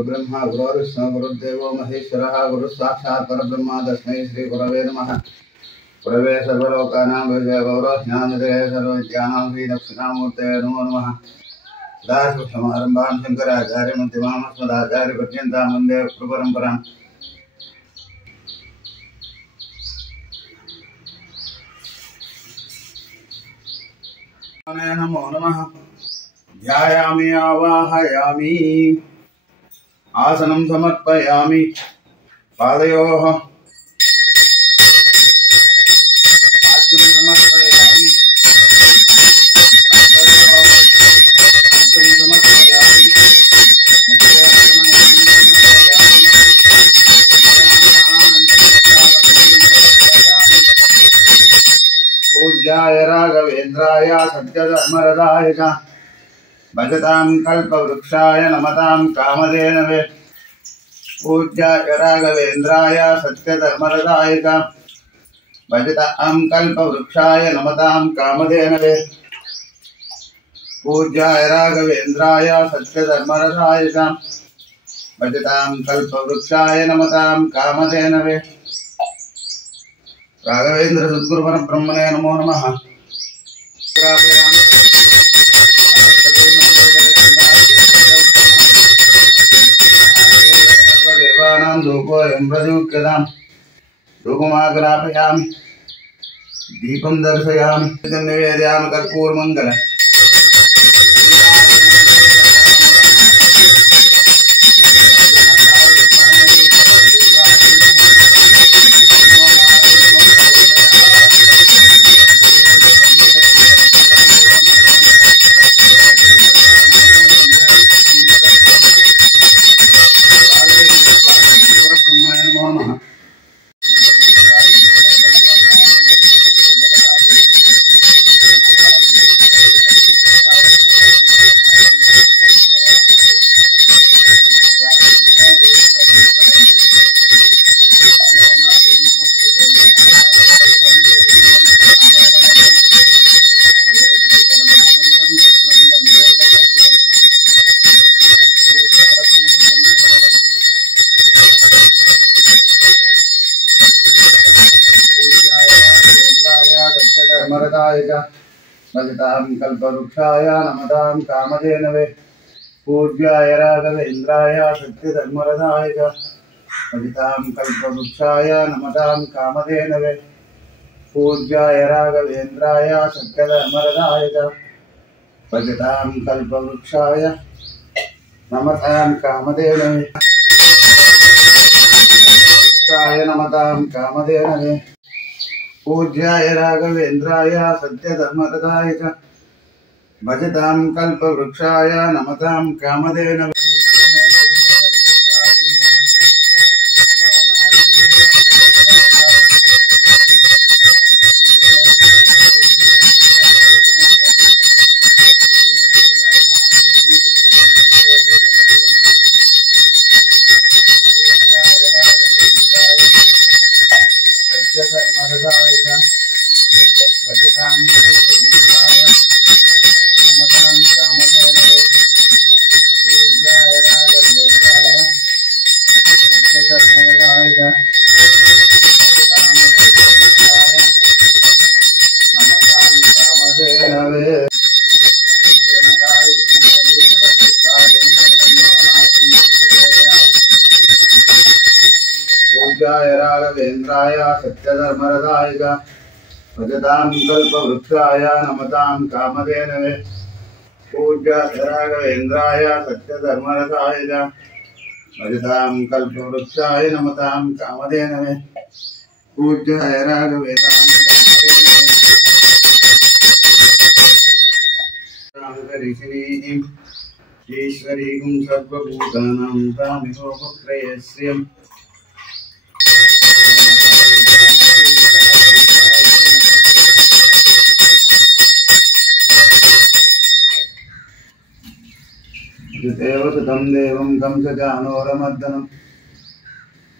गुरुब्रह्मा गुरुर्विष्णु गुरुर्देवो महेश्वरः गुरुस्साक्षात् परब्रह्म तस्मै श्रीगुरवे नमः। गुरवे सर्वलोकानां विजय गौरव ज्ञानोदय सर्वविद्यानां श्रीदक्षिणामूर्तये नमो नमः। सदाशिवसमारम्भां शङ्कराचार्यमध्यमाम् अस्मदाचार्यपर्यन्तां वन्दे गुरुपरम्पराम्। नमो नमः। ध्यायामि आवाहयामि आसनं समर्पयामि पादयोः पाद्यं समर्पयामि अर्घ्यं समर्पयामि पूज्याय राघवेन्द्राय सत्यधर्मरताय च भजतां कल्पवृक्षाय नमतां कामधेनवे। पूज्याय राघवेन्द्राय सत्यधर्मरताय च भजतां कल्पवृक्षाय नमतां कामधेनवे। पूज्याय राघवेन्द्राय सत्यधर्मरताय च भजतां कल्पवृक्षाय नमतां कामधेनवे। राघवेन्द्र सद्गुरु परब्रह्मणे नमो नमः। सर्वदेवानां धूपोऽयं प्रदीप्यताम् धूपमाग्रापयामि दीपं दर्शयामि निवेदयामि कर्पूरमङ्गलम्। भजतां कल्पवृक्षाय नमतां कामधेनवे। पूज्याय राघवेन्द्राय सत्यधर्मरताय च भजतां कल्पवृक्षाय नमतां कामधेनवे। पूज्याय राघवेन्द्राय सत्यधर्मरताय च भजतां कल्पवृक्षाय नमतां कामधेनवे। नमतां कामधेनवे। पूज्याय राघवेन्द्राय सत्यधर्मरताय च भजतां कल्पवृक्षाय नमतां कामधेनवे। पूज्याय राघवेन्द्राय सत्यधर्मरताय च भजतां कल्पवृक्षाय नमतां कामधेनवे। पूज्याय राघवेन्द्राय सत्यधर्मरताय च भजतां कल्पवृक्षाय नमतां कामधेनवे। पूज्याय राघवेन्द्राय ईश्वरीं सर्वभूतानां तामिहोपत्रयस्यम् देवसुतं देवं कंसचाणूरमर्दनं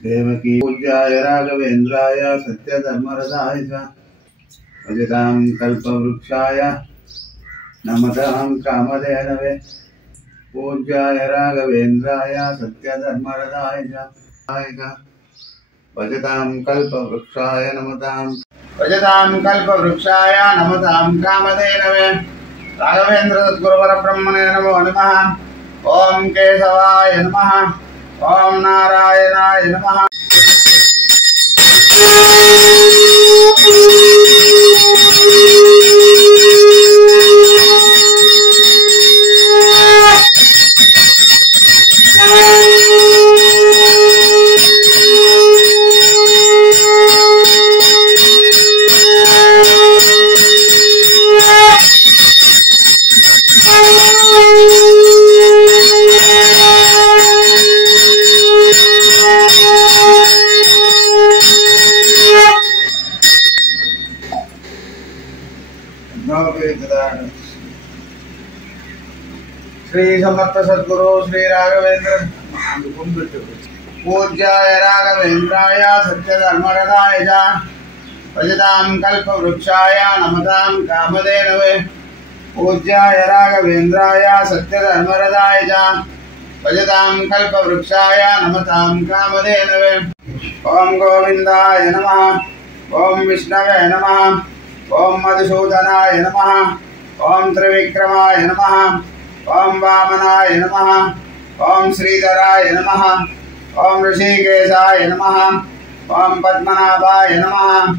देवकी। पूज्याय राघवेन्द्राय सत्यधर्मरताय च भजतां कल्पवृक्षाय नमतां कामधेनवे। पूज्याय राघवेन्द्राय सत्यधर्मरताय च भजतां कल्पवृक्षाय नमतां कामधेनवे राघवेन्द्र सद्गुरु परब्रह्मणे नमो नमः। ओम केशवाय नमः। ओम नारायणाय नमः। श्री समर्थ सद्गुरु श्री राघवेंद्र पूज्याय राघवेन्द्राय सत्यधर्मरताय च भजतां कल्पवृक्षाय नमतां कामधेनवे पूज्याय राघवेन्द्राय सत्यधर्मरताय च भजतां कल्पवृक्षाय नमतां कामधेनवे। ओम गोविंदाय नमः। ओम विष्णवे नमः। ओम मधुसूदनाय नमः। ओम त्रिविक्रमाय नमः। ओम वामनाय नमः। ओम श्रीधराय नमः। ओम ऋषिकेशाय नमः। ओम पद्मनाभाय नमः।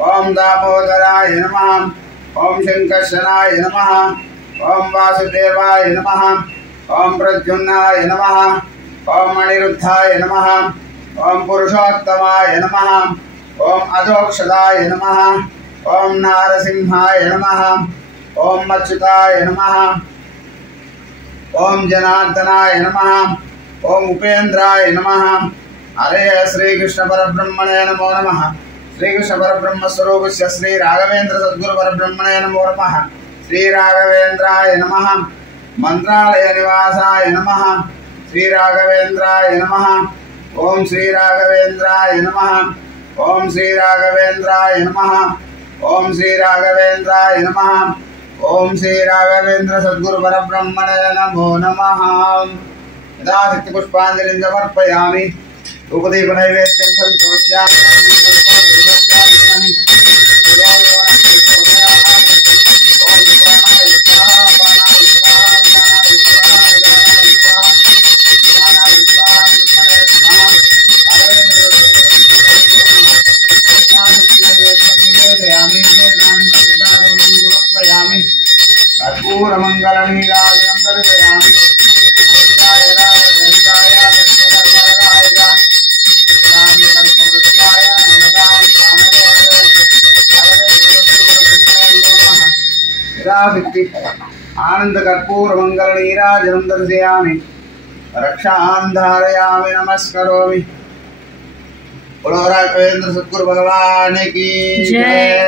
ओम दामोदराय नमः। ओम शंकर्षणाय नमः। ओम वासुदेवाय नमः। ओम प्रद्युम्नाय नमः। ओम अनिरुद्धाय नमः। ओम पुरुषोत्तमाय नमः। ओम अधोक्षदाय नमः। ओम नारसिंहाय नमः। ओम अच्युताय नमः। ओम जनार्दनाय नमः। ओम उपेन्द्राय नमः। हरे श्री कृष्ण परब्रह्मणे नमो नमः। श्री कृष्ण परब्रह्म स्वरूपस्य श्री राघवेन्द्र सद्गुरु परब्रह्मणे नमो नमः। श्री राघवेन्द्राय नमः। मंत्रालय निवासाय नमः। श्री राघवेन्द्राय नमः। ओम श्री राघवेन्द्राय नमः। ओम श्री राघवेन्द्राय नमः। ओम श्री राघवेन्द्राय नमः। ओम श्री राघवेन्द्र सद्गुरु परब्रह्मणे नमो नमः। यथाशक्ति पुष्पांजलिं समर्पयामि। धूपदीप नैवेद्यं संतोष्यामि। कर्पूरमङ्गलनीराजनं दर्शयामि। पूज्याय राघवेन्द्राय सत्यधर्मरताय च भजतां कल्पवृक्षाय नमतां कामधेनवे यथाशक्ति आनंद कर्पूरमङ्गलनीराजनं दर्शयामि। रक्षां धारयामि नमस्करोमि। बोलो राघवेन्द्र सद्गुरु भगवान की जय।